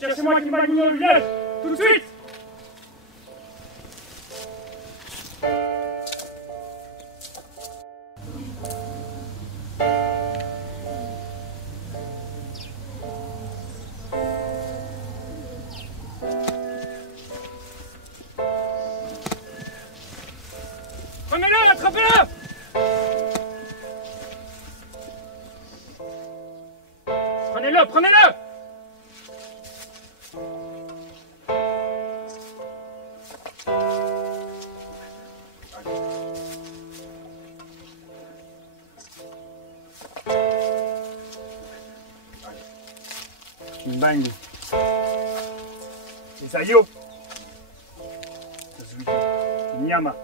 Cherchez-moi qui m'a mis dans le village, tout de suite! Prenez-le, attrapez-le! Prenez-le, prenez-le! Kimbangu, Isayo, Zuito, Nyama.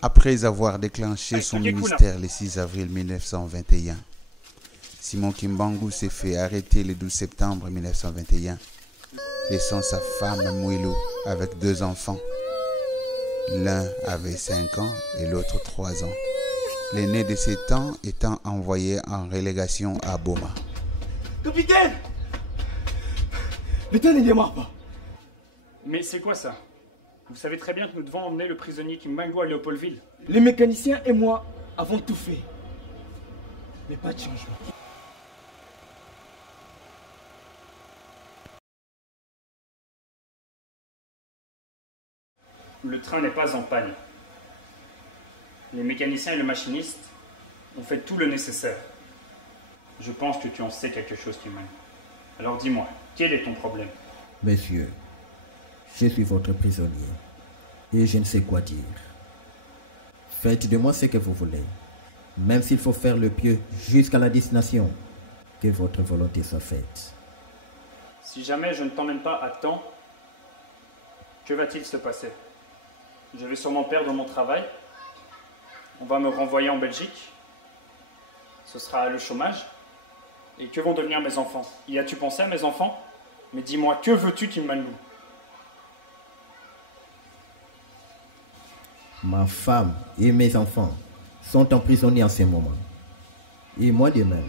Après avoir déclenché son ministère le 6 avril 1921, Simon Kimbangu s'est fait arrêter le 12 septembre 1921, laissant sa femme Mwilu avec 2 enfants. L'un avait 5 ans et l'autre 3 ans. L'aîné de 7 ans étant envoyé en relégation à Boma. Capitaine! Le temps ne démarre pas. Mais c'est quoi ça? Vous savez très bien que nous devons emmener le prisonnier Kimbangu à Léopoldville. Les mécaniciens et moi avons tout fait. Mais pas de changement. Le train n'est pas en panne. Les mécaniciens et le machiniste ont fait tout le nécessaire. Je pense que tu en sais quelque chose, Kimbangu. Alors dis-moi, quel est ton problème? Monsieur, je suis votre prisonnier et je ne sais quoi dire. Faites de moi ce que vous voulez, même s'il faut faire le pieu jusqu'à la destination. Que votre volonté soit faite. Si jamais je ne t'emmène pas à temps, que va-t-il se passer? Je vais sûrement perdre mon travail. On va me renvoyer en Belgique. Ce sera le chômage. Et que vont devenir mes enfants? Y as-tu pensé à mes enfants? Mais dis-moi, que veux-tu, Kimbangu? Ma femme et mes enfants sont emprisonnés en ce moment. Et moi de même.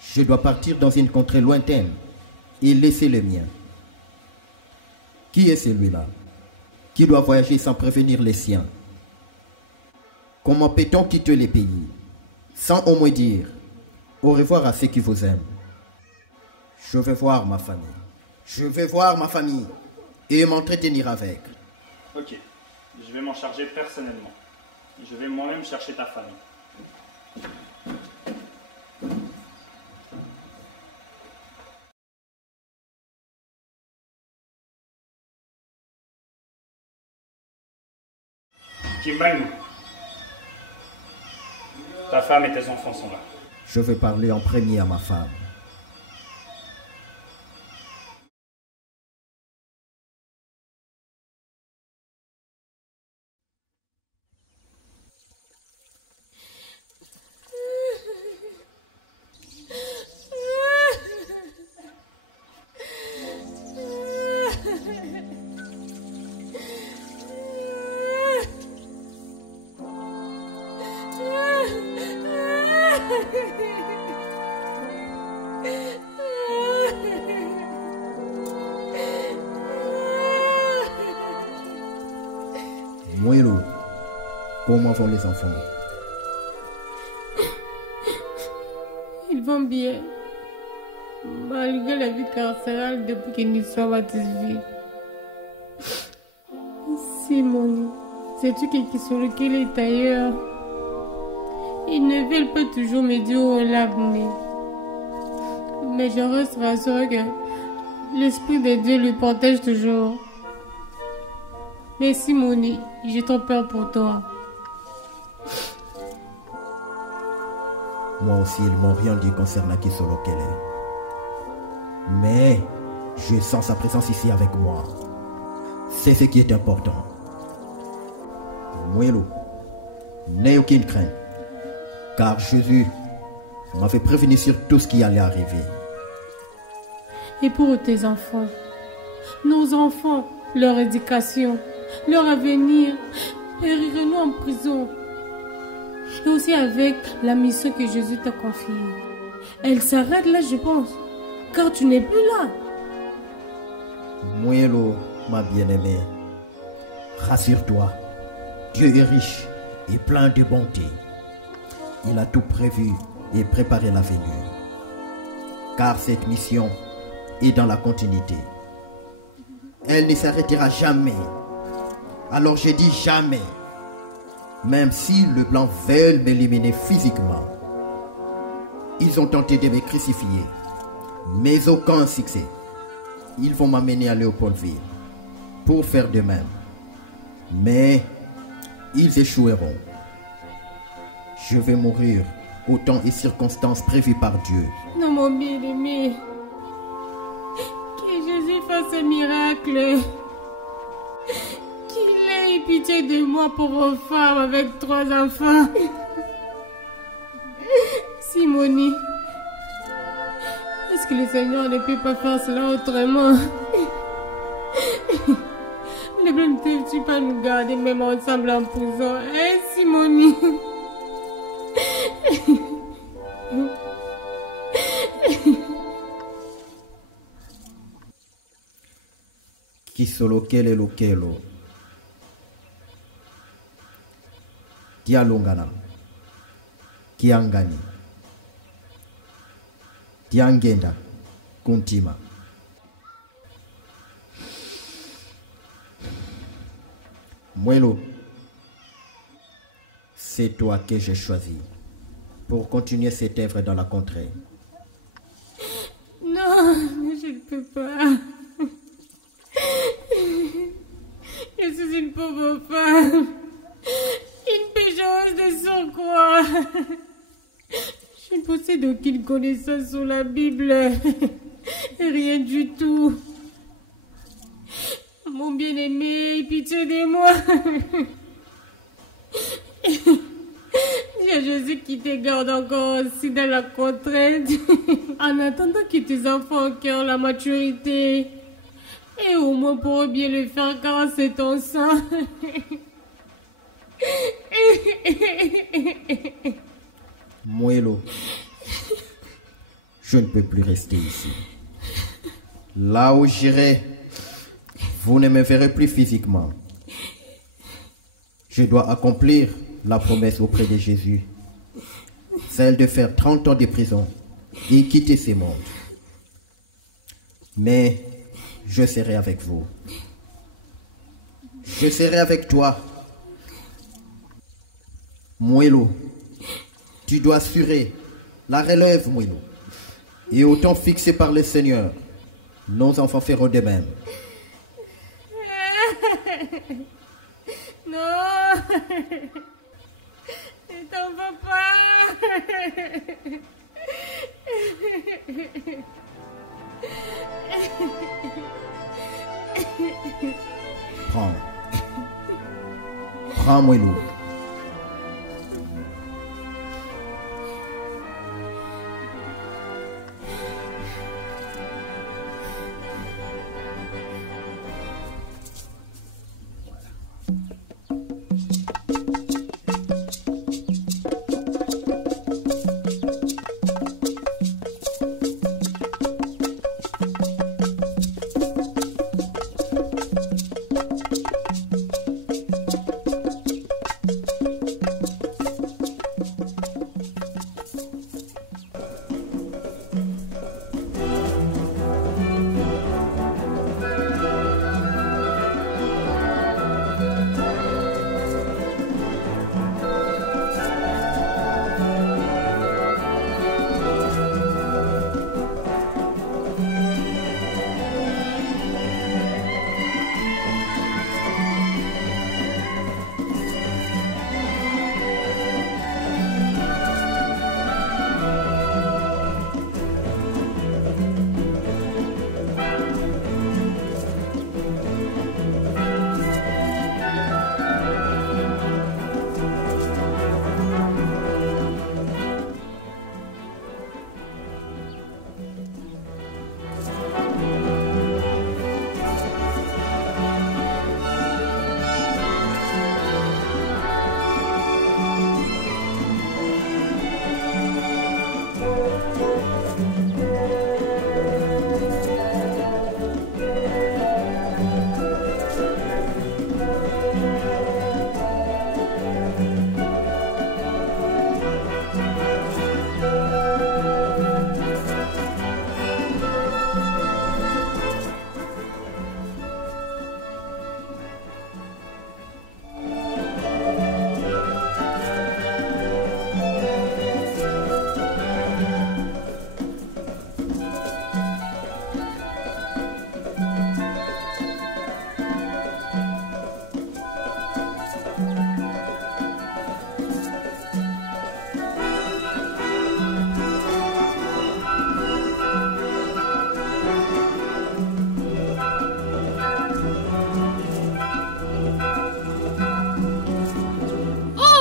Je dois partir dans une contrée lointaine et laisser le mien. Qui est celui-là qui doit voyager sans prévenir les siens? Comment peut-on quitter les pays sans au moins dire au revoir à ceux qui vous aiment? Je vais voir ma famille. Je vais voir ma famille et m'entretenir avec. Ok, je vais m'en charger personnellement. Je vais moi-même chercher ta famille. Kimbangu, ta femme et tes enfants sont là. Je vais parler en premier à ma femme. Comment vont les enfants? Ils vont bien. Malgré la vie carcérale depuis qu'ils nous sont baptisés. Simone, sais-tu quelque chose lequel est ailleurs? Ils ne veulent pas toujours me dire où l'amener. Mais je reste rassurée que l'Esprit de Dieu lui protège toujours. Mais Simone, j'ai trop peur pour toi. Moi aussi, ils m'ont rien dit concernant Kisolo Kele. Mais je sens sa présence ici avec moi. C'est ce qui est important. Mwelo, n'aie aucune crainte, car Jésus m'avait prévenu sur tout ce qui allait arriver. Et pour tes enfants, nos enfants, leur éducation, leur avenir, périrons-nous en prison. Et aussi avec la mission que Jésus t'a confiée. Elle s'arrête là, je pense, car tu n'es plus là. Mwelo, ma bien-aimée, rassure-toi, Dieu est riche et plein de bonté. Il a tout prévu et préparé l'avenir. Car cette mission est dans la continuité. Elle ne s'arrêtera jamais. Alors j'ai dit jamais. Même si le blanc veulent m'éliminer physiquement. Ils ont tenté de me crucifier, mais aucun succès. Ils vont m'amener à Léopoldville pour faire de même. Mais ils échoueront. Je vais mourir au temps et circonstances prévues par Dieu. Non, mon bien-aimé. Que Jésus fasse un miracle. Qu'il ait pitié de moi, pauvre femme avec 3 enfants. Simone, est-ce que le Seigneur ne peut pas faire cela autrement? Ne peux-tu pas nous garder même ensemble en prison, hein, Simone? Kisolo Kele Lokelo Tialongana Kiangani Tiangenda Kuntima. Mwelo, c'est toi que j'ai choisi pour continuer cette œuvre dans la contrée. Non, je ne peux pas. Je suis une pauvre femme, une pécheuse de surcroît. Je ne possède aucune connaissance sur la Bible, rien du tout. Mon bien-aimé, pitié de moi. Il y a Jésus qui te garde encore aussi dans la contrainte. En attendant que tes enfants acquièrent la maturité. Et au moins pour bien le faire car c'est ton sang. Mwelo, je ne peux plus rester ici. Là où j'irai, vous ne me verrez plus physiquement. Je dois accomplir la promesse auprès de Jésus, celle de faire 30 ans de prison et quitter ce monde. Mais je serai avec vous. Je serai avec toi. Mwelo, tu dois assurer la relève, Mwelo. Et au temps fixé par le Seigneur, nos enfants feront de même. Non, ne t'en vas pas. Prends Mwelo.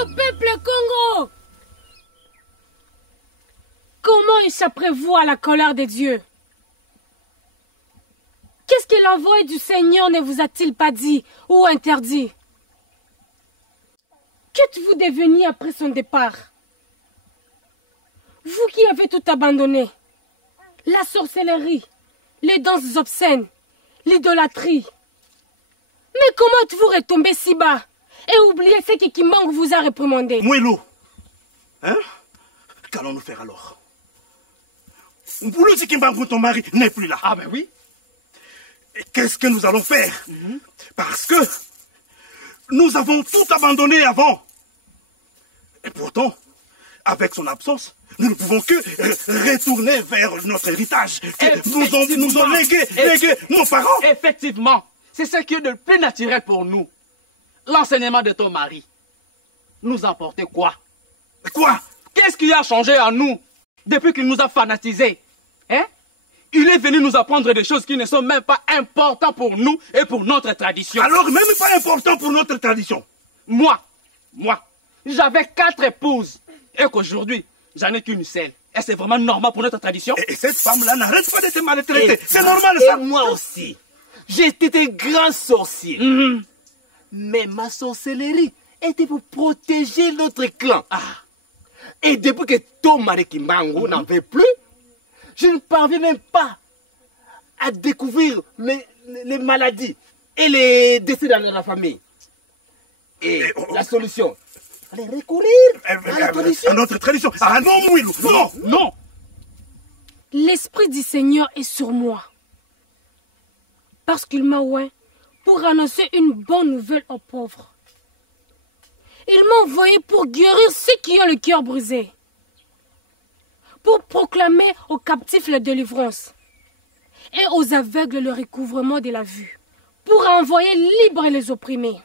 Ô peuple Congo! Comment échapperez-vous à la colère de Dieu? Qu'est-ce que l'envoi du Seigneur ne vous a-t-il pas dit ou interdit? Qu'êtes-vous devenu après son départ? Vous qui avez tout abandonné, la sorcellerie, les danses obscènes, l'idolâtrie. Mais comment êtes-vous retombé si bas et oublié ce que Kimbangu vous a réprimandé? Mouelo, hein? Qu'allons-nous faire alors? Mboulouzi Kimbangu, ton mari, n'est plus là. Ah ben oui. Et qu'est-ce que nous allons faire? Parce que nous avons tout abandonné avant. Et pourtant, avec son absence, nous ne pouvons que retourner vers notre héritage que nous ont légué nos parents. Effectivement, c'est ce qui est le plus naturel pour nous. L'enseignement de ton mari nous a apporté quoi? Quoi? Qu'est-ce qui a changé en nous depuis qu'il nous a fanatisés? Hein? Il est venu nous apprendre des choses qui ne sont même pas importantes pour nous et pour notre tradition. Alors même pas important pour notre tradition. Moi, j'avais 4 épouses et qu'aujourd'hui, j'en ai qu'une seule. Et c'est vraiment normal pour notre tradition? Et cette femme-là n'arrête pas de te maltraiter. C'est normal ça. Et moi aussi, j'étais un grand sorcier. Mais ma sorcellerie était pour protéger notre clan. Et depuis que ton mari Kimbangu n'en veut plus, je ne parviens même pas à découvrir les maladies et les décès dans la famille. Et la solution, fallait recourir à la tradition. À notre tradition. Ah non, Mouilou, non. Non. L'Esprit du Seigneur est sur moi. Parce qu'il m'a oint pour annoncer une bonne nouvelle aux pauvres. Il m'a envoyé pour guérir ceux qui ont le cœur brisé. Pour proclamer aux captifs la délivrance. Et aux aveugles le recouvrement de la vue. Pour envoyer libres les opprimés.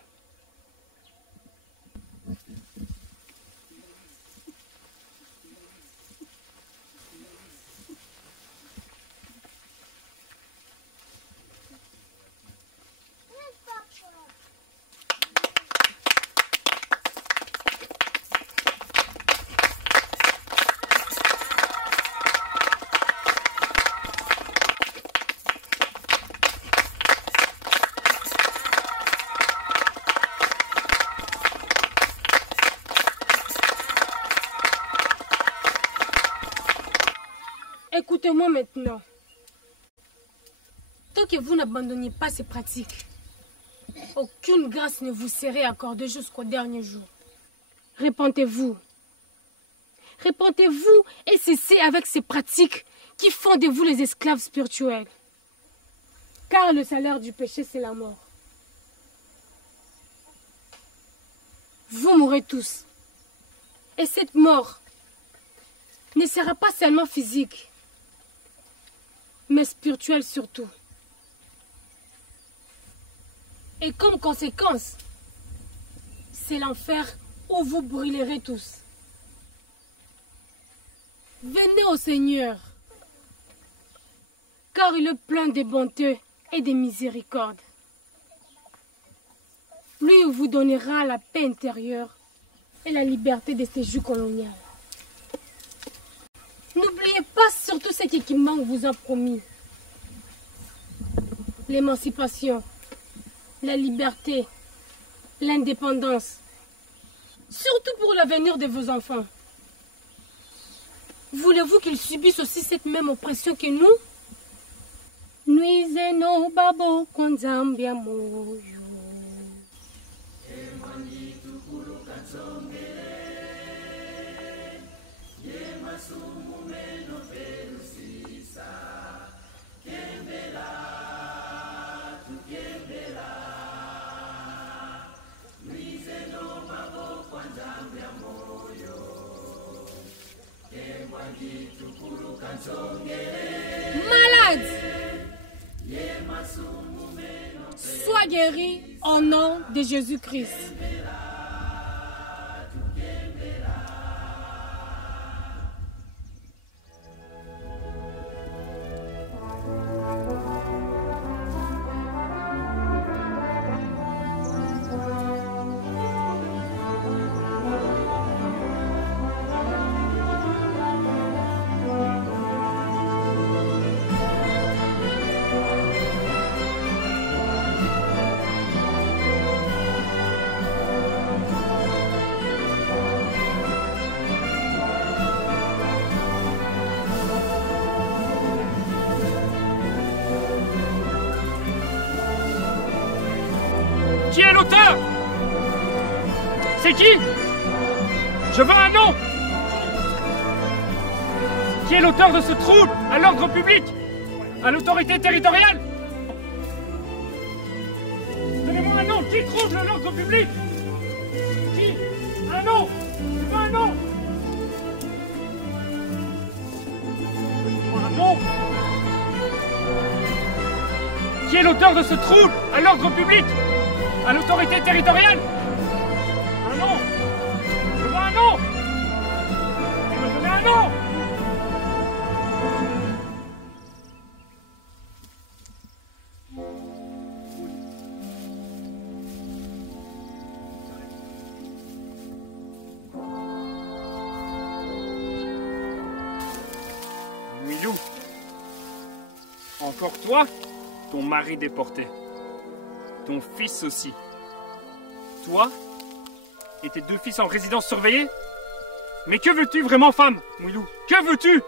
Écoutez-moi maintenant. Tant que vous n'abandonnez pas ces pratiques, aucune grâce ne vous serait accordée jusqu'au dernier jour. Repentez-vous. Repentez-vous et cessez avec ces pratiques qui font de vous les esclaves spirituels. Car le salaire du péché, c'est la mort. Vous mourrez tous. Et cette mort ne sera pas seulement physique, mais spirituelle surtout. Et comme conséquence, c'est l'enfer où vous brûlerez tous. Venez au Seigneur, car il est plein de bonté et de miséricorde. Lui vous donnera la paix intérieure et la liberté de ces joues coloniales. N'oubliez pas surtout ce que Kimbangu vous a promis. L'émancipation, la liberté, l'indépendance. Surtout pour l'avenir de vos enfants. Voulez-vous qu'ils subissent aussi cette même oppression que nous? Nuize no babo kwanzambia moyo. Malade, sois guéri au nom de Jésus-Christ. l'auteur? C'est qui? Je veux un nom! Qui est l'auteur de ce trouble à l'ordre public? À l'autorité territoriale? Donnez-moi un nom! Qui trouble l'ordre public? Qui? Un nom! Je veux un nom! Donnez-moi un nom! Qui est l'auteur de ce trouble à l'ordre public? À l'autorité territoriale? Un nom! Je veux un nom! Tu me donnez un nom! Milou, encore toi? Ton mari déporté. Ton fils aussi. Toi? Et tes 2 fils en résidence surveillée? Mais que veux-tu vraiment, femme, Mouilou? Que veux-tu?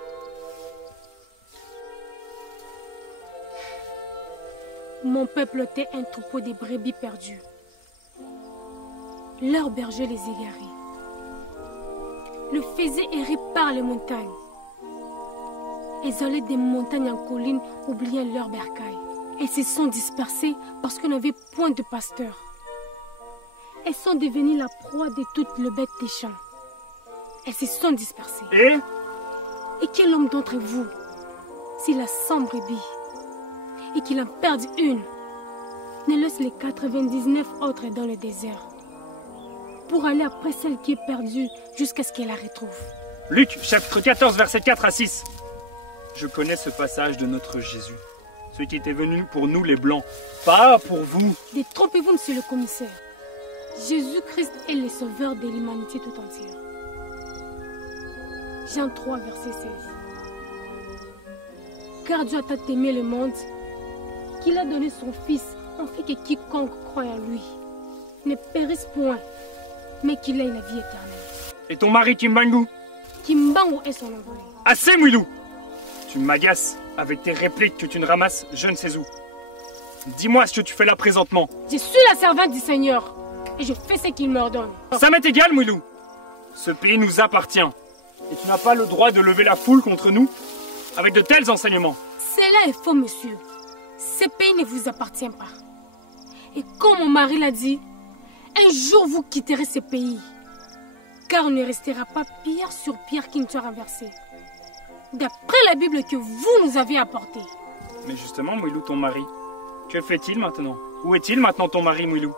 Mon peuple était un troupeau de brebis perdues. Leurs bergers les égaraient. Le faisaient errer par les montagnes. Ils allaient des montagnes en collines, oubliant leurs bercailles. Elles se sont dispersées parce qu'on n'avait point de pasteurs. Elles sont devenues la proie de toutes les bêtes des champs. Elles se sont dispersées. Et quel homme d'entre vous, s'il a 100 brebis et qu'il en perde une, ne laisse les 99 autres dans le désert pour aller après celle qui est perdue jusqu'à ce qu'elle la retrouve? Luc, chapitre 14, versets 4 à 6. Je connais ce passage de notre Jésus, celui qui était venu pour nous les Blancs, pas pour vous. Détrompez-vous, monsieur le commissaire. Jésus-Christ est le sauveur de l'humanité tout entière. Jean 3, verset 16. Car Dieu a tant aimé le monde qu'il a donné son Fils, afin que quiconque croit en lui ne périsse point, mais qu'il ait la vie éternelle. Et ton mari Kimbangu? Kimbangu est son envolé. Assez, Mouilou! Tu m'agaces avec tes répliques que tu ne ramasses je ne sais où. Dis-moi ce que tu fais là présentement. Je suis la servante du Seigneur et je fais ce qu'il m'ordonne. Ça m'est égal, Mouilou. Ce pays nous appartient. Et tu n'as pas le droit de lever la foule contre nous avec de tels enseignements. Cela est faux, monsieur. Ce pays ne vous appartient pas. Et comme mon mari l'a dit, un jour vous quitterez ce pays. Car on ne restera pas pierre sur pierre qui ne soit renversée. D'après la Bible que vous nous avez apportée. Mais justement, Mouilou, ton mari, que fait-il maintenant? Où est-il maintenant, ton mari, Mouilou?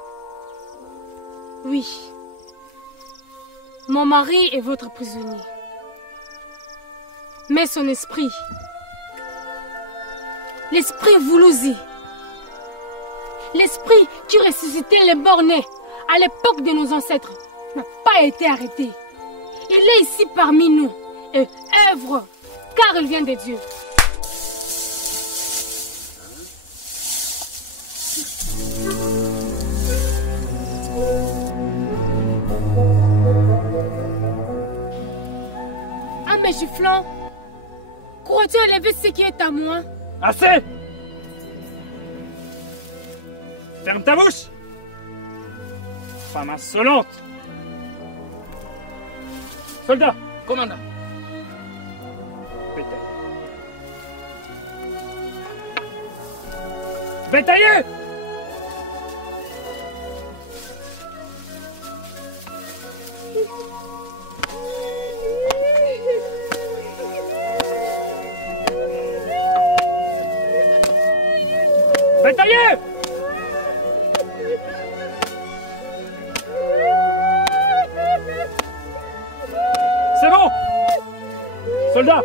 Oui. Mon mari est votre prisonnier. Mais son esprit, l'esprit Voulouzi, l'esprit qui ressuscitait les bornés à l'époque de nos ancêtres, n'a pas été arrêté. Il est ici parmi nous et œuvre, car il vient de Dieu. Ah, mes giflants, crois-tu enlever ce qui est à moi? Assez! Ferme ta bouche! Femme insolente! Soldat! Commandant. Bétaillé! Bétaillé! C'est bon! Soldat!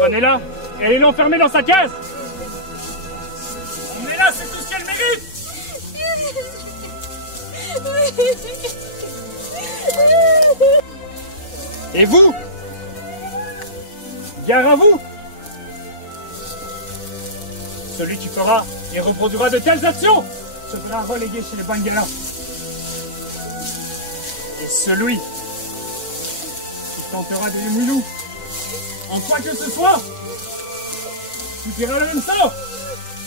Prenez-la et allez l'enfermer dans sa case! Emmenez-la, c'est tout ce qu'elle mérite! Et vous? Gare à vous! Celui qui fera et reproduira de telles actions se fera reléguer chez les Banguelas. Et celui qui tentera de Mouilou, en quoi que ce soit, subira le même sort.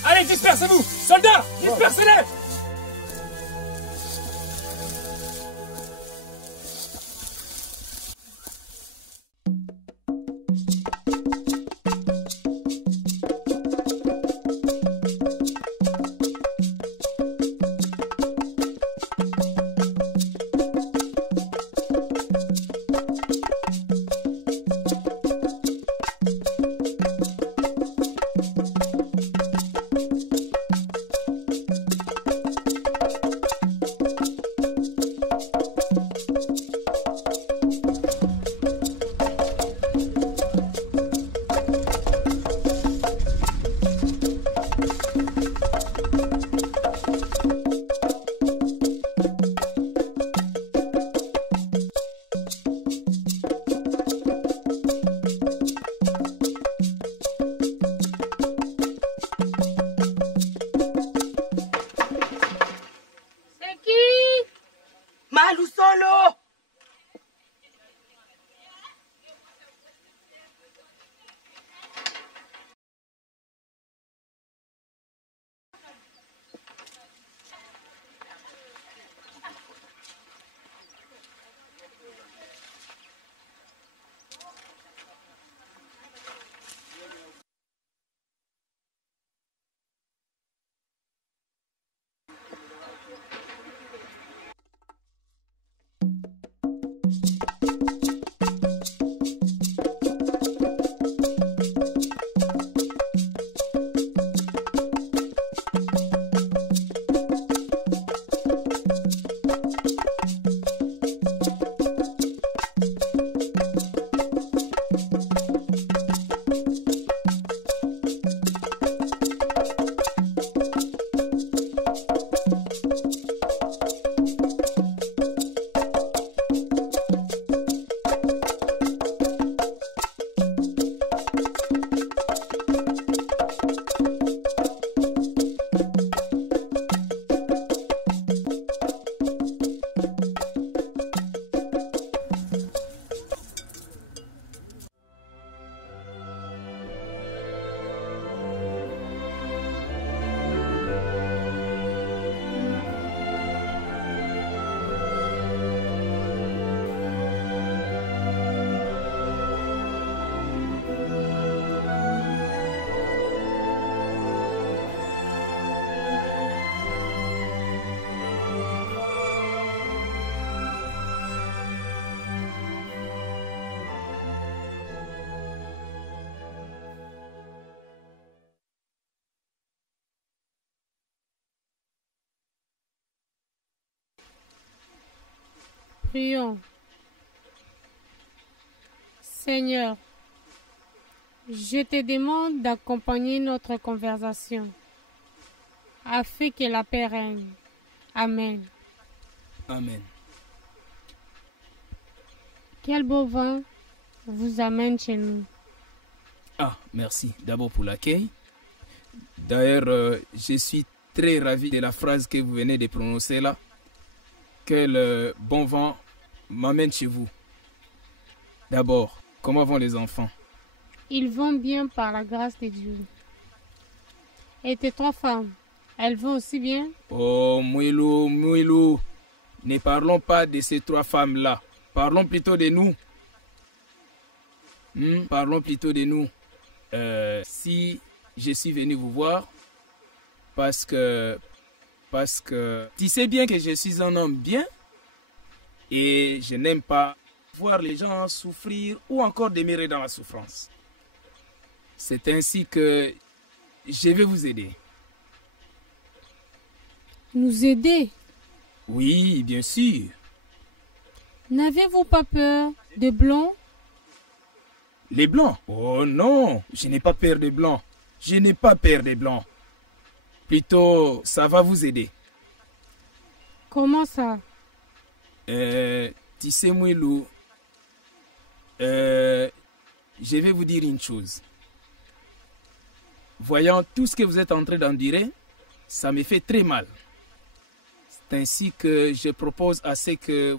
Allez, dispersez-vous! Soldats, dispersez-les! Prions. Seigneur, je te demande d'accompagner notre conversation afin que la paix règne. Amen. Amen. Quel beau vent vous amène chez nous. Ah, merci d'abord pour l'accueil. D'ailleurs, je suis très ravi de la phrase que vous venez de prononcer là. Quel bon vent m'amène chez vous. D'abord, comment vont les enfants? Ils vont bien par la grâce de Dieu. Et tes 3 femmes, elles vont aussi bien? Oh, Mouilou, ne parlons pas de ces 3 femmes-là. Parlons plutôt de nous. Parlons plutôt de nous. Si je suis venu vous voir, parce que tu sais bien que je suis un homme bien et je n'aime pas voir les gens souffrir ou encore demeurer dans la souffrance. C'est ainsi que je vais vous aider. Nous aider? Oui, bien sûr. N'avez-vous pas peur des blancs? Les blancs? Oh non, je n'ai pas peur des blancs. Je n'ai pas peur des blancs. Plutôt, ça va vous aider. Comment ça? Tu sais, Mouilou, je vais vous dire une chose. Voyant tout ce que vous êtes en train d'endurer, ça me fait très mal. C'est ainsi que je propose à ce que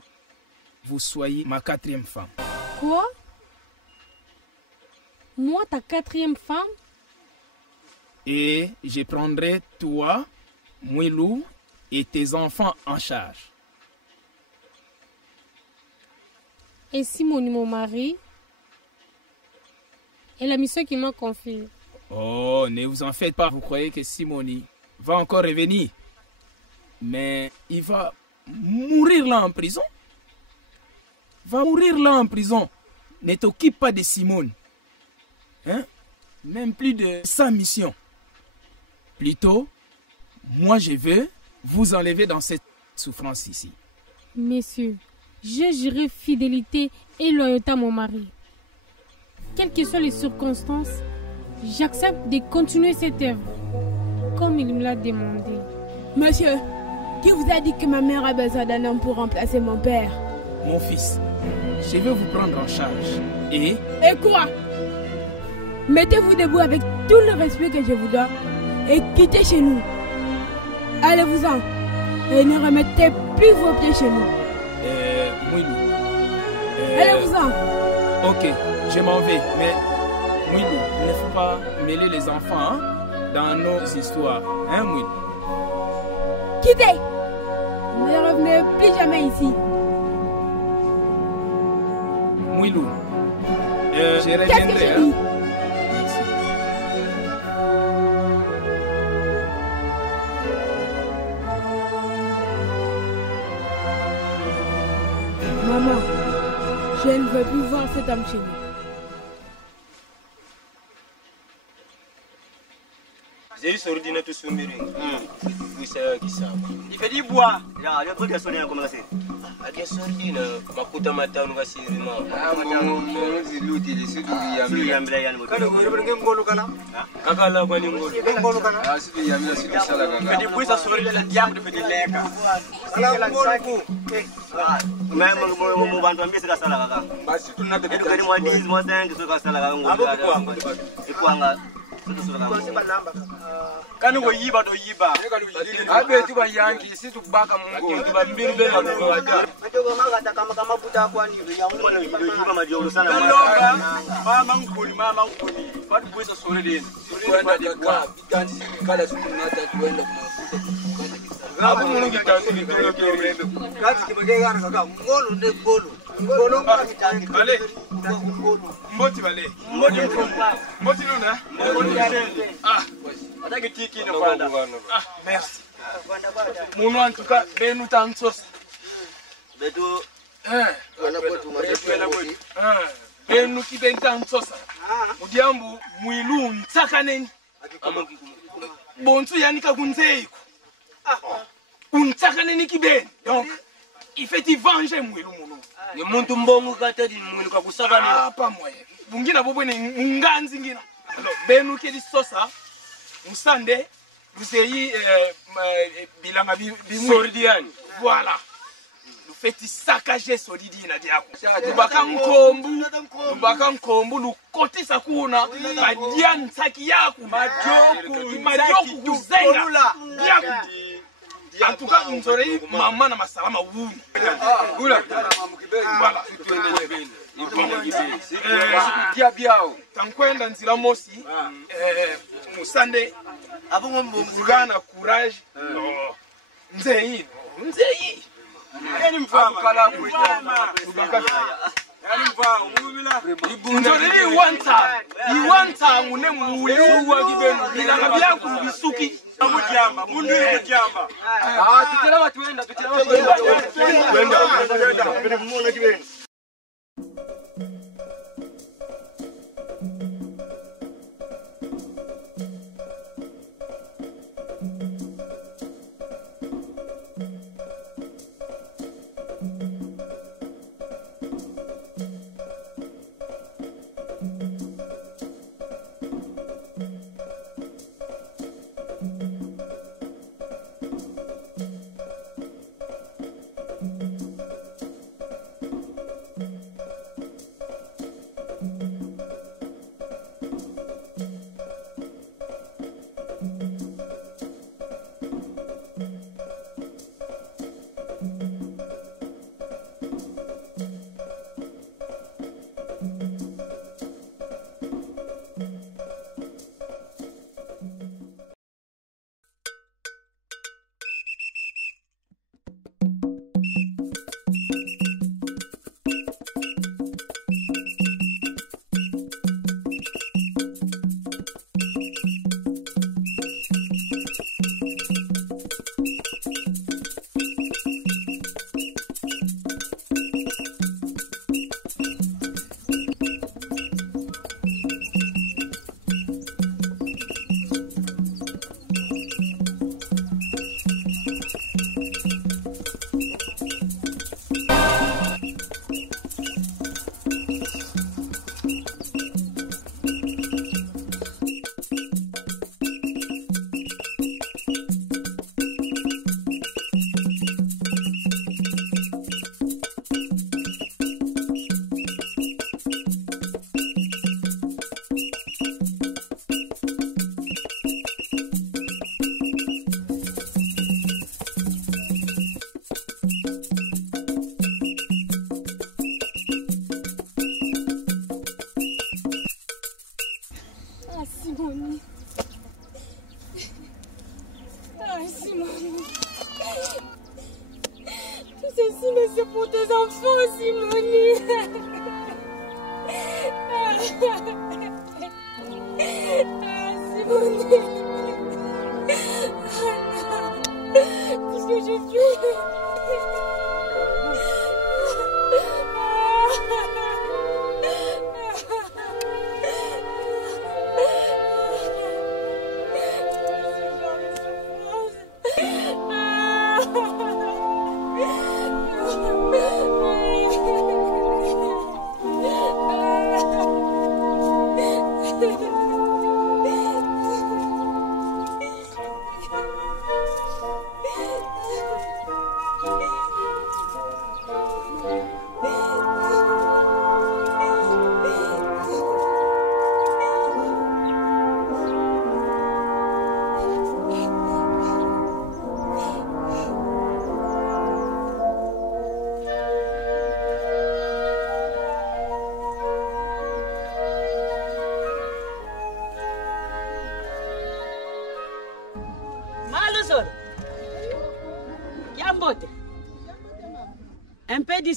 vous soyez ma 4e femme. Quoi? Moi, ta 4e femme? Et je prendrai toi, Mouilou, et tes enfants en charge. Et Simone, mon mari? Et la mission qu'il m'a confiée? Oh, ne vous en faites pas, vous croyez que Simone va encore revenir? Mais il va mourir là en prison. Va mourir là en prison. Ne t'occupe pas de Simone. Hein? Même plus de sa mission. Plutôt, moi je veux vous enlever dans cette souffrance ici. Messieurs, je jurerai fidélité et loyauté à mon mari. Quelles que soient les circonstances, j'accepte de continuer cette œuvre, comme il me l'a demandé. Monsieur, qui vous a dit que ma mère a besoin d'un homme pour remplacer mon père? Mon fils, je vais vous prendre en charge. Et quoi? Mettez-vous debout avec tout le respect que je vous dois et quittez chez nous. Allez-vous-en et ne remettez plus vos pieds chez nous. Mouilou. Allez-vous-en. Ok, je m'en vais, mais Mouilou, il ne faut pas mêler les enfants dans nos histoires. Hein, Mouilou? Quittez! Ne revenez plus jamais ici. Mouilou, je Qu'est-ce que reviendrai. j'ai dit? Merci. Maman, Je ne veux plus voir cet homme chez nous. J'ai eu sur l'ordinateur sur le mur. Oui, c'est qui ça. Il fait du bois. Là, il y a trop de sonner à commencer. Ah, bien sûr, il y a ma putain matin, on va s'y remonter. Ah, mon Dieu, l'outil, il est il y a un blé, il y a un blé. Kaka là, quoi, n'importe. Ah, c'est il y a un blé, c'est ça là. Il fait du bruit, ça sonne le diable, il fait des lecs. Mais mon ventre, c'est la salle là. Bah, si tu n'as pas de moi 10, moi 5, c'est la salle là. Ah, pourquoi? Et quoi, là? Kanu go yiba do yiba abe tu ba yanki si tu baka mungu tu ba mbiri be na ko wata ajogo magata kama buta kwa ni ya mungu na yiba majolo sana mama nguli fatu buisa sore de kwenda de kwa bitanzi kala siku nata kwenda ngapo mungu kitanzi bitolo kirembe kati kibagega kaka ngolo de bolo ngolo kitanzi bale mboti bale mboti nuna ah atake tiki no kwanda ah merci muno en tout cas benu tansos beto wana kwetu mwaje benu kibentansosa mudiambu mwilu ntsakaneni bontu yanika kunzeiko untsakaneni kibeni donc il fait y venger mwilu muno ni muntu mbongo katedi mwilu kakusabana ah pa moye bungina bobo ni nganzi ngina benu kedi sosa musande buseyi bilanga bisordiani voilà nous fait saccager solidina diako lubaka nkombu lukotisa kuna badian saki yako majoku kuzenga diako en tout cas nzorei mama na masalama wuni voilà tankwenda nzila mosi musande abongo mbungana courage nzeyi yani mfama kala kuitama yani mfama umubila ibunjori iwanta ngune muyu wa kibenu bilanga byaku bisuki mujamba mundu mujamba tutela watu wenda muona kibenu. C'est pour tes enfants, Simonie. Simonie. Qu'est-ce que j'ai fait?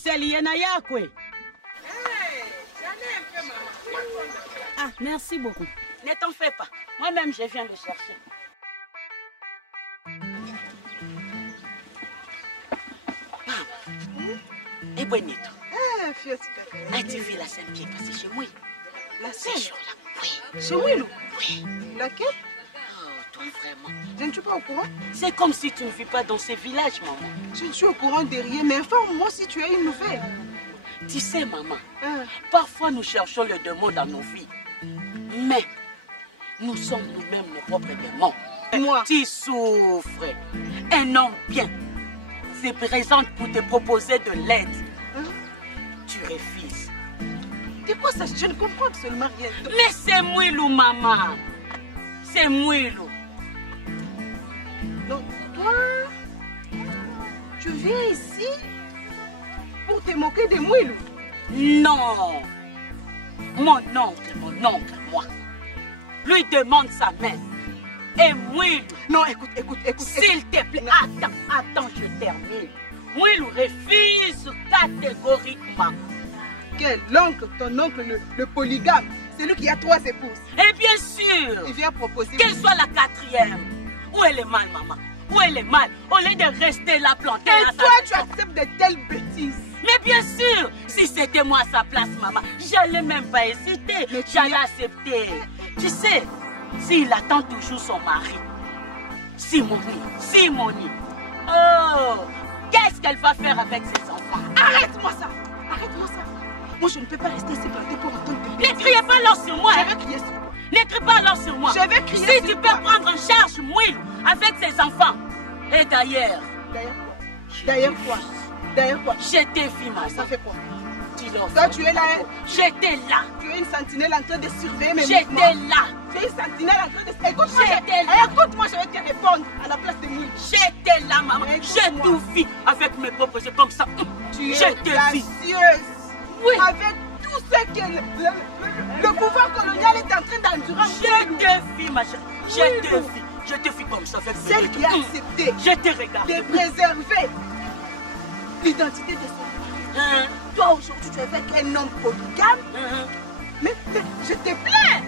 lié na yakwe. Ah, merci beaucoup. Ne t'en fais pas. Moi-même, je viens le chercher. Et Bonito. As-tu vu la scène qui est passée chez moi? La scène? Ce jour-là, oui. Chez Mouilou? Oui. Laquelle? Oh, toi, vraiment. Je ne suis pas au courant. C'est comme si tu ne vis pas dans ces villages, maman. Je ne suis au courant de rien, mais informe-moi si tu as une nouvelle. Tu sais, maman, parfois nous cherchons le démon dans nos vies. Mais nous sommes nous-mêmes nos propres démons. Moi. Tu souffres. Un homme bien se présente pour te proposer de l'aide. Tu refuses. C'est quoi ça? Je ne comprends absolument rien. Mais c'est Mouilou, maman. C'est Mouilou. Donc, toi, tu viens ici pour te moquer de Mouilou? Non. Mon oncle, moi, lui demande sa main. Et Mouilou. Non, écoute. S'il te plaît, attends, je termine. Mouilou refuse catégoriquement. Quel oncle? Ton oncle, le polygame, c'est lui qui a 3 épouses. Et bien sûr. Il vient proposer. Qu'elle soit la 4e. Où elle est mal, maman? Où elle est mal? Au lieu de rester là plantée. Et toi, tu acceptes de telles bêtises? Mais bien sûr, si c'était moi à sa place, maman, j'allais même pas hésiter. J'allais accepter. Tu sais, s'il attend toujours son mari, Simoni. Oh, qu'est-ce qu'elle va faire avec ses enfants? Arrête-moi ça. Moi, je ne peux pas rester ici planté pour entendre tes bêtises. Ne criez pas alors sur moi. Je vais crier sur toi. Ne crie pas alors sur moi. Je vais crier si sur tu toi. peux prendre en charge Mouilou avec ses enfants. Et d'ailleurs. D'ailleurs quoi? J'étais fille, ma Ça fait quoi? Toi, tu es là. J'étais là. Tu es une sentinelle en train de surveiller mes mouvements. J'étais là. Tu es une sentinelle en train de... Écoute-moi, je vais te répondre à la place de Mouilou. J'étais là, maman. J'ai tout vu avec mes propres yeux comme ça. Tu es gracieuse. Oui. Avec tout ce que le pouvoir colonial est en train d'endurer. Je te ma chérie. Je te vis comme ça avec mes celle qui a accepté je te regarde. De préserver l'identité de son mari. Toi, aujourd'hui, tu es avec un homme polygame. Mais je te plains.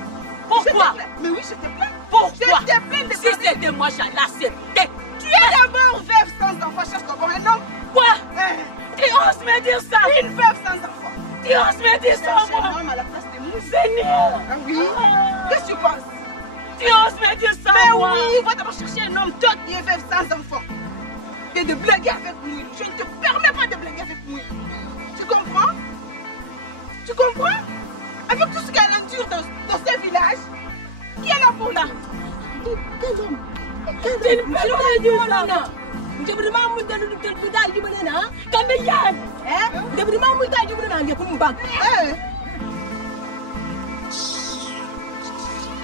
Pourquoi? Mais oui, je te plains. Pourquoi? Je te plains de si c'était moi, j'allais accepter. Tu es d'abord veuve sans enfant, cherche encore un homme. Quoi? Tu oses me dire ça? Une veuve sans enfant. Tu oses me dire ça, moi? Un homme à la place de nous. Seigneur. Oui. Qu'est-ce que tu penses? Tu oses me dire ça? Mais moi? oui, va d'abord chercher un homme, toi qui est veuve sans enfant. Et de blaguer avec Mouilou. Je ne te permets pas de blaguer avec Mouilou. Tu comprends? Tu comprends? Avec tout ce qu'elle endure dans ces villages, qui est là pour là? Quel homme? Quel homme?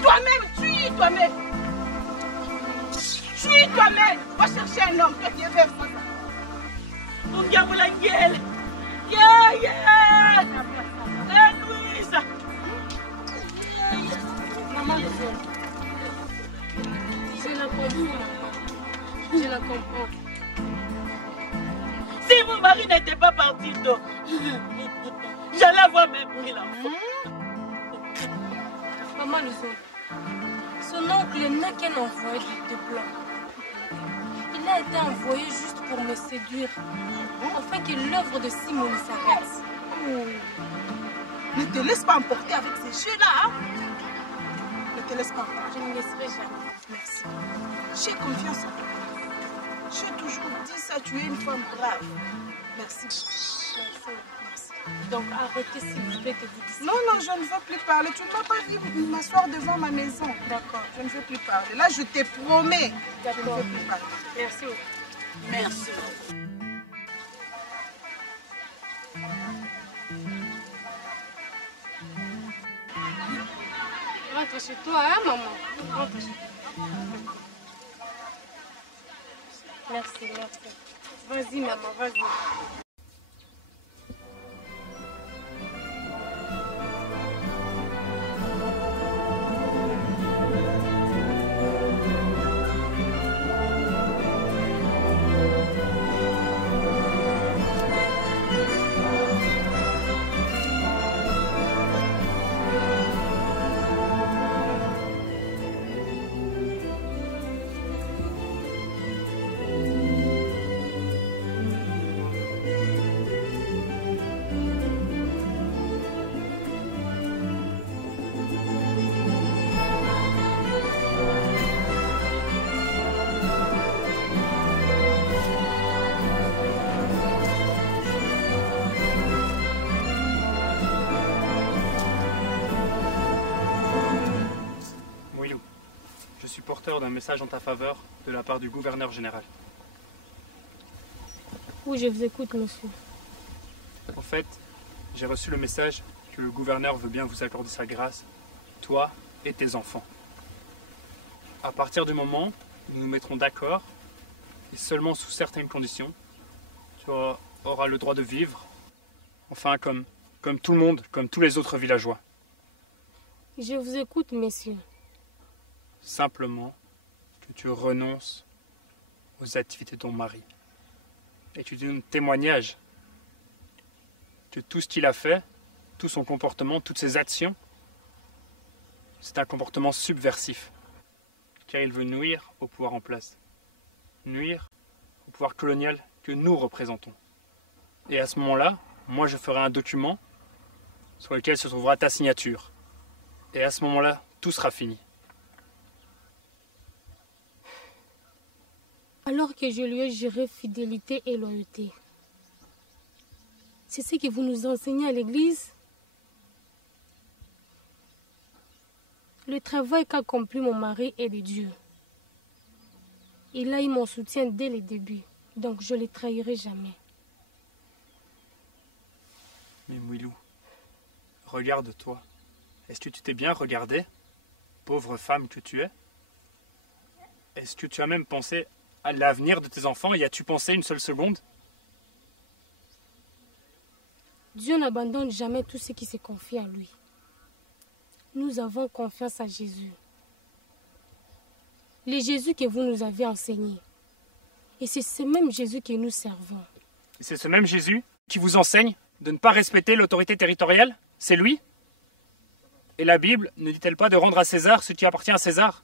Toi-même, suis toi-même. Suis toi-même. Va chercher un homme qui est veuve sans ça. On vient pour la gueule. Yeah. Louise. Maman, je la comprends. Je la comprends. Si mon mari n'était pas parti tôt, j'allais avoir même pris l'enfant. Maman, son oncle n'a qu'un envoyé de blanc. Il a été envoyé juste pour me séduire, afin que l'œuvre de Simone s'arrête. Ne te laisse pas emporter avec ces jeux-là. Hein? Ne te laisse pas emporter. Je ne laisserai jamais. Merci. J'ai confiance en toi. J'ai toujours dit ça, tu es une femme brave. Merci. Merci. Donc arrêtez s'il vous plaît de vous dire. Non, je ne veux plus parler. Tu ne vas pas venir m'asseoir devant ma maison. D'accord. Je ne veux plus parler. Là, je te promets. D'accord. Je ne veux plus parler. Merci. Merci. Rentre chez toi, hein, maman? Rentre chez toi. Merci. Vas-y, maman, vas-y. porteur d'un message en ta faveur de la part du gouverneur général. Oui, je vous écoute, monsieur. En fait, j'ai reçu le message que le gouverneur veut bien vous accorder sa grâce, toi et tes enfants. À partir du moment où nous nous mettrons d'accord, et seulement sous certaines conditions, tu auras le droit de vivre, enfin comme tout le monde, comme tous les autres villageois. Je vous écoute, messieurs. Simplement que tu renonces aux activités de ton mari. Et tu donnes témoignage que tout ce qu'il a fait, tout son comportement, toutes ses actions, c'est un comportement subversif. Car il veut nuire au pouvoir en place. Nuire au pouvoir colonial que nous représentons. Et à ce moment-là, moi je ferai un document sur lequel se trouvera ta signature. Et à ce moment-là, tout sera fini. Alors que je lui ai juré fidélité et loyauté. C'est ce que vous nous enseignez à l'église? Le travail qu'a accompli mon mari est de Dieu. Il a eu mon soutien dès le début, donc je ne le trahirai jamais. Mais Mouilou, regarde-toi. Est-ce que tu t'es bien regardée, pauvre femme que tu es? Est-ce que tu as même pensé à l'avenir de tes enfants? Y as-tu pensé une seule seconde? Dieu n'abandonne jamais tout ce qui se confie à lui. Nous avons confiance à Jésus. Le Jésus que vous nous avez enseigné. Et c'est ce même Jésus que nous servons. Et c'est ce même Jésus qui vous enseigne de ne pas respecter l'autorité territoriale? C'est lui? Et la Bible ne dit-elle pas de rendre à César ce qui appartient à César?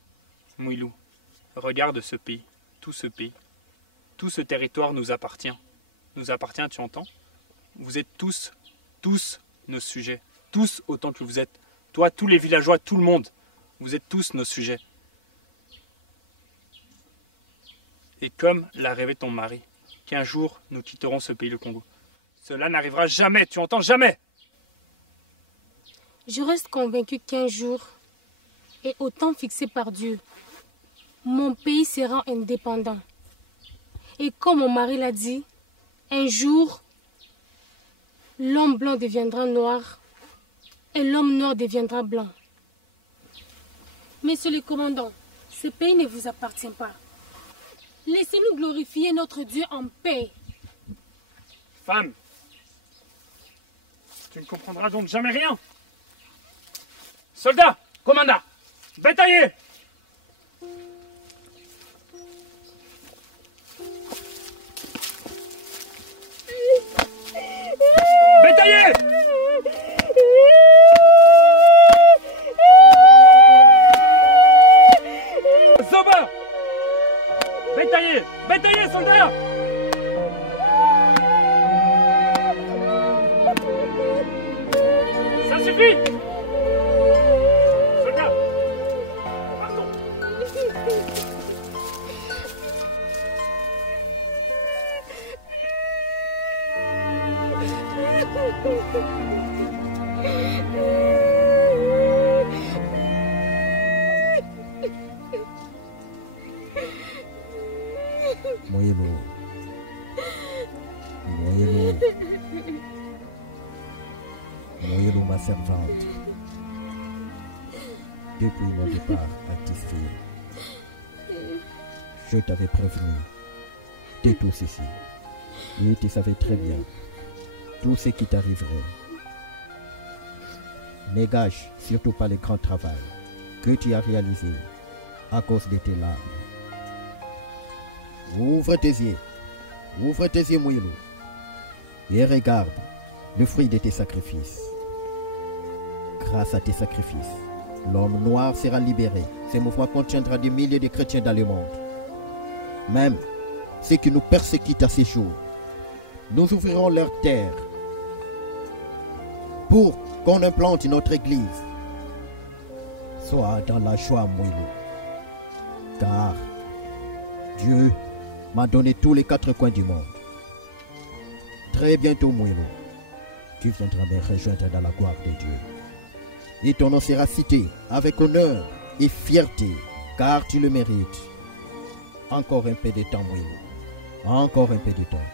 Mouilou, regarde ce pays, tout ce territoire nous appartient. Nous appartient, tu entends? Vous êtes tous nos sujets. Tous autant que vous êtes. Toi, tous les villageois, tout le monde. Vous êtes tous nos sujets. Et comme l'a rêvé ton mari, qu'un jour nous quitterons ce pays, le Congo. Cela n'arrivera jamais, tu entends, jamais. Je reste convaincu qu'un jour, et au temps fixé par Dieu, mon pays sera indépendant. Et comme mon mari l'a dit, un jour, l'homme blanc deviendra noir et l'homme noir deviendra blanc. Monsieur le commandant, ce pays ne vous appartient pas. Laissez-nous glorifier notre Dieu en paix. Femme, tu ne comprendras donc jamais rien. Soldats, commandant, bataillez! Bétaillez! Zoba! Bétaillez! Bétaillez, soldats! Ça suffit! Soldats! Partons! Moyelo. Moyelo. Moyelo, ma servante. Depuis mon départ à Tisfil, je t'avais prévenu de tout ceci. Et tu savais très bien tout ce qui t'arriverait. Négage surtout pas le grand travail que tu as réalisé à cause de tes larmes. Ouvre tes yeux, Mouyelo, et regarde le fruit de tes sacrifices. Grâce à tes sacrifices, l'homme noir sera libéré. Ce mouvement contiendra des milliers de chrétiens dans le monde. Même ceux qui nous persécutent à ces jours, nous ouvrirons leur terre pour qu'on implante notre église. Sois dans la joie, Mouyelo, car Dieu m'a donné tous les 4 coins du monde. Très bientôt, Mouyelo, tu viendras me rejoindre dans la gloire de Dieu. Et ton nom sera cité avec honneur et fierté car tu le mérites. Encore un peu de temps, Moïlo. Encore un peu de temps.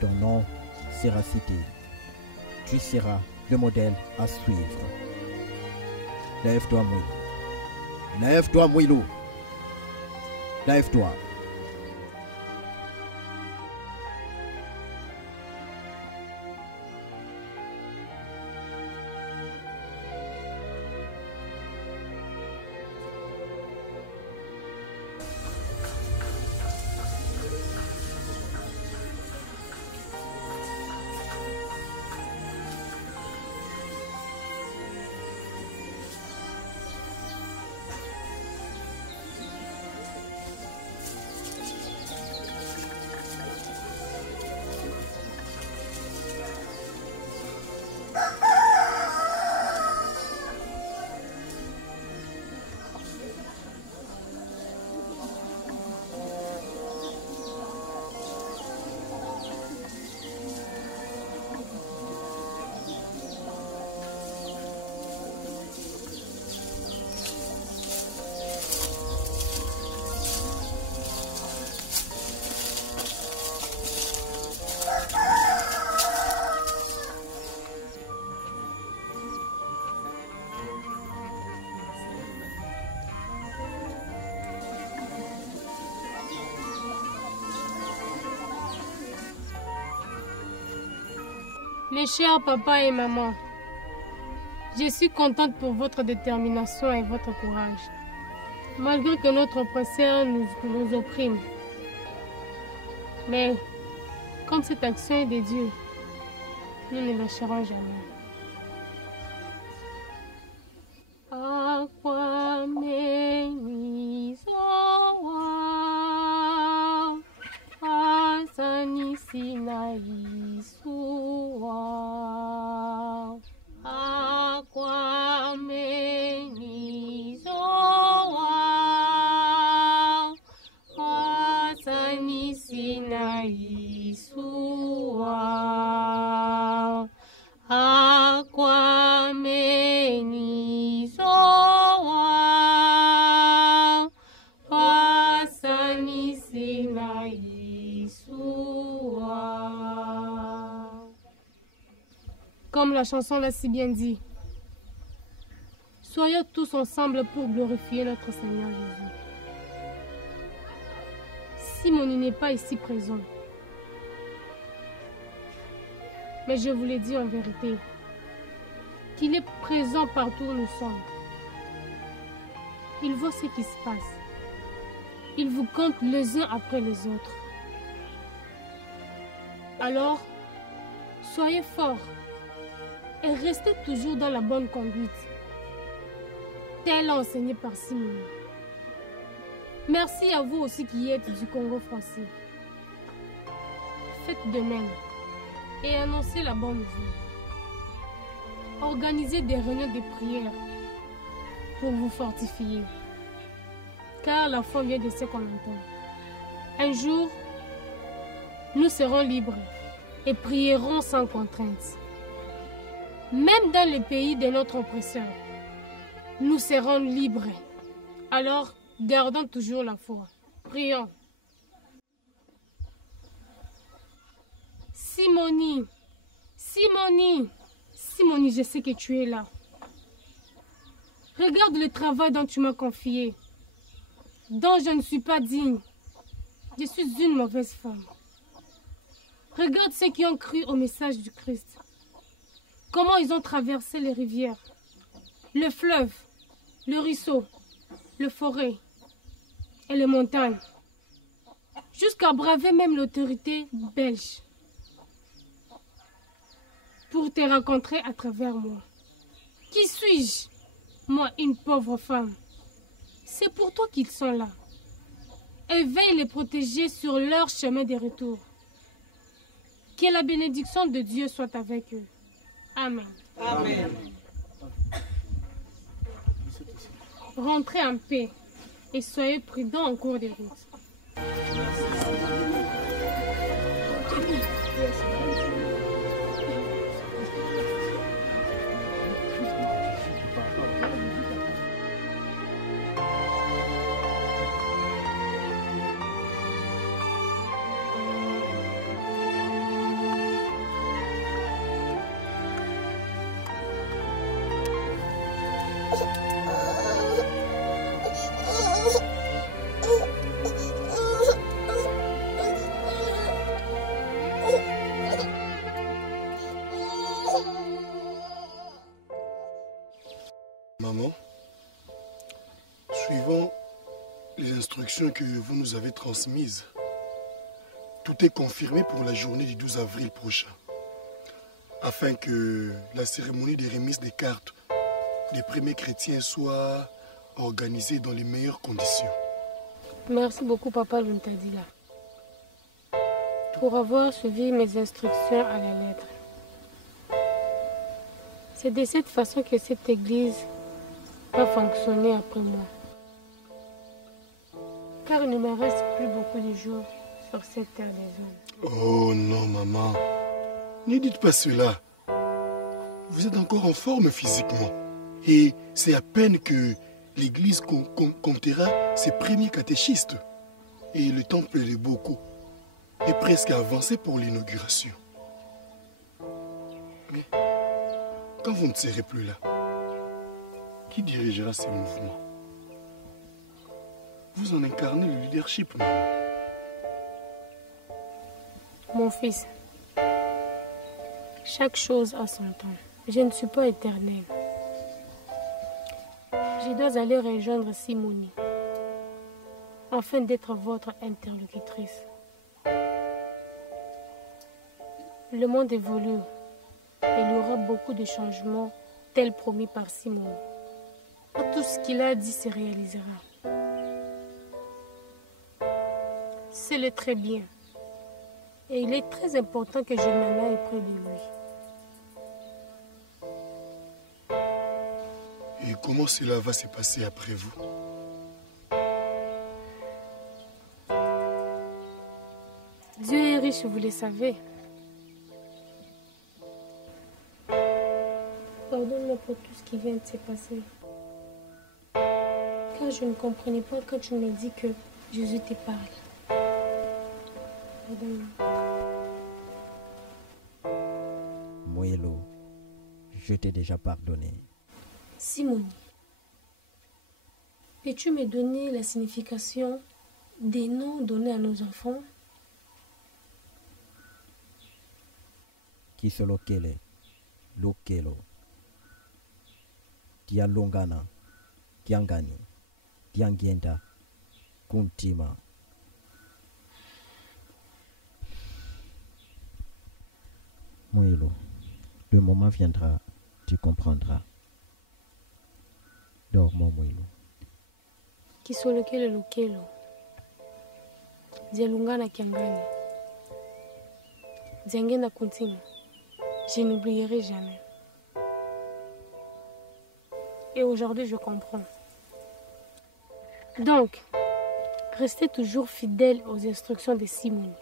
Ton nom sera cité. Tu seras le modèle à suivre. Lève-toi, Moïlo. Lève-toi, Moïlo. Lève-toi. Mes chers papa et maman, je suis contente pour votre détermination et votre courage. Malgré que notre oppresseur nous opprime. Mais, comme cette action est de Dieu, nous ne lâcherons jamais. Comme la chanson l'a si bien dit, soyons tous ensemble pour glorifier notre Seigneur Jésus. Simoni n'est pas ici présent, mais je vous l'ai dit en vérité, qu'il est présent partout où nous sommes. Il voit ce qui se passe. Il vous compte les uns après les autres. Alors, soyez forts et restez toujours dans la bonne conduite, tel enseigné par Simon. Merci à vous aussi qui êtes du Congo français. Faites de même et annoncez la bonne nouvelle. Organisez des réunions de prière pour vous fortifier, car la foi vient de ce qu'on entend. Un jour, nous serons libres et prierons sans contrainte. Même dans le pays de notre oppresseur, nous serons libres. Alors, gardons toujours la foi. Prions. Simoni, je sais que tu es là. Regarde le travail dont tu m'as confié, dont je ne suis pas digne. Je suis une mauvaise femme. Regarde ceux qui ont cru au message du Christ. Comment ils ont traversé les rivières, le fleuve, le ruisseau, le forêt et les montagnes, jusqu'à braver même l'autorité belge pour te rencontrer à travers moi. Qui suis-je? Moi, une pauvre femme. C'est pour toi qu'ils sont là. Et veille les protéger sur leur chemin de retour. Que la bénédiction de Dieu soit avec eux. Amen. Amen. Rentrez en paix et soyez prudents en cours de route. Maman, suivant les instructions que vous nous avez transmises, tout est confirmé pour la journée du 12 avril prochain, afin que la cérémonie de remise des cartes des premiers chrétiens soit organisée dans les meilleures conditions. Merci beaucoup, Papa Luntadila, pour avoir suivi mes instructions à la lettre. C'est de cette façon que cette église va fonctionner après moi. Car il ne me reste plus beaucoup de jours sur cette terre des hommes. Oh non, maman. Ne dites pas cela. Vous êtes encore en forme physiquement. Et c'est à peine que l'église comptera ses premiers catéchistes. Et le temple de Boko est presque avancé pour l'inauguration. Mais quand vous ne serez plus là, qui dirigera ces mouvements? Vous en incarnez le leadership, maman. Mon fils, chaque chose a son temps. Je ne suis pas éternelle. Je dois aller rejoindre Simonie, afin d'être votre interlocutrice. Le monde évolue et il y aura beaucoup de changements, tels promis par Simonie. Tout ce qu'il a dit se réalisera. C'est le très bien. Et il est très important que je m'en aille près de lui. Et comment cela va se passer après vous? Dieu est riche, vous le savez. Pardonne-moi pour tout ce qui vient de se passer. Car je ne comprenais pas quand tu me dis que Jésus te parle. Moëlo, je t'ai déjà pardonné. Simonie, peux-tu me donner la signification des noms donnés à nos enfants? Kisolokele, Lokelo, Tialongana, Tiangani, Tiangienda, Kuntima. Moëlo, le moment viendra, tu comprendras. Dors, mon Moëlo. Kisolokele Lokelo, Dialungana Kiangani, Diangenda Kuntima. Je n'oublierai jamais. Et aujourd'hui, je comprends. Donc, restez toujours fidèle aux instructions de Simonie.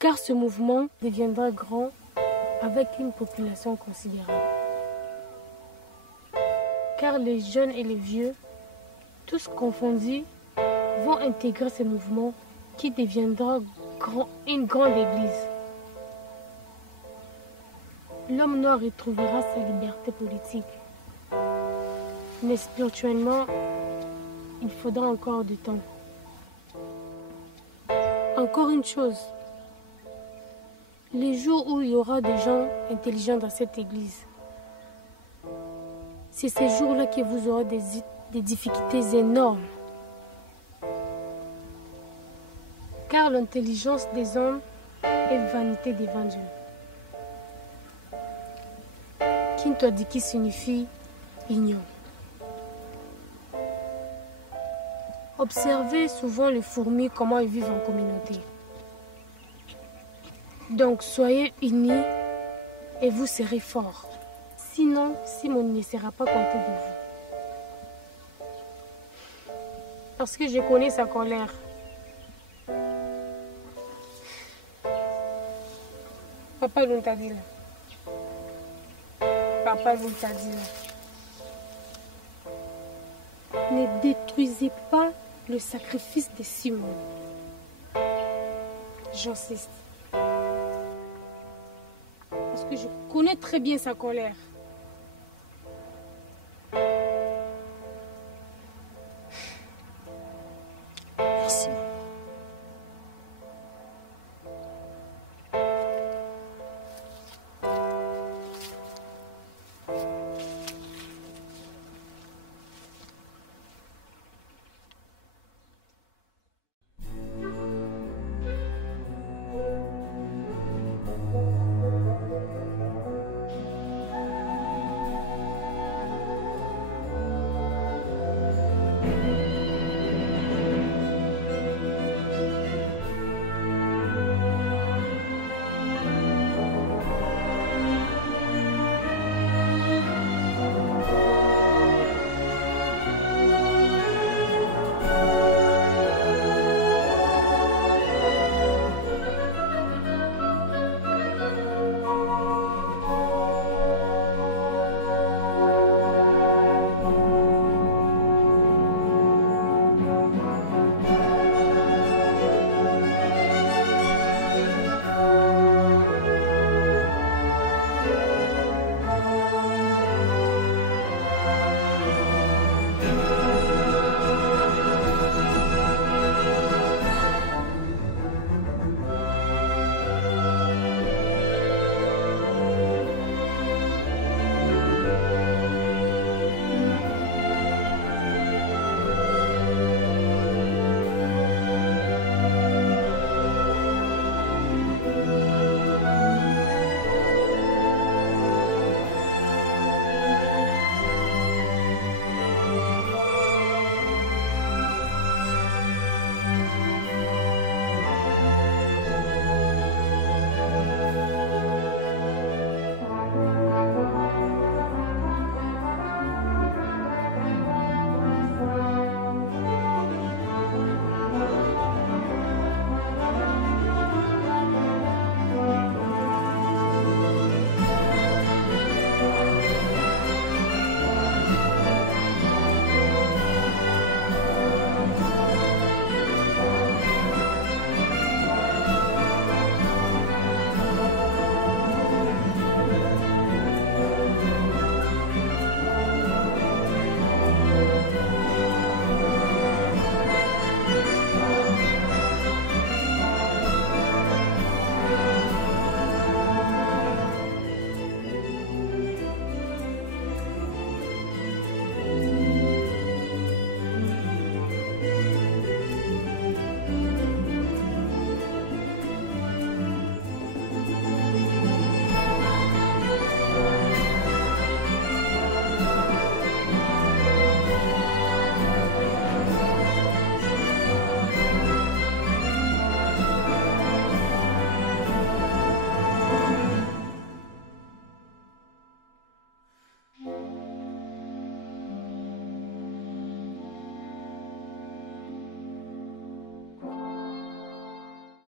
Car ce mouvement deviendra grand avec une population considérable. Car les jeunes et les vieux, tous confondus, vont intégrer ce mouvement qui deviendra une grande église. L'homme noir retrouvera sa liberté politique. Mais spirituellement, il faudra encore du temps. Encore une chose. Les jours où il y aura des gens intelligents dans cette église, c'est ces jours-là que vous aurez des difficultés énormes. Car l'intelligence des hommes est vanité devant Dieu. Kintwadiki signifie ignore. Observez souvent les fourmis, comment ils vivent en communauté. Donc soyez unis et vous serez forts. Sinon, Simon ne sera pas content de vous. Parce que je connais sa colère. Papa Luntadila. Papa Luntadila. Ne détruisez pas le sacrifice de Simon. J'insiste. Parce que je connais très bien sa colère.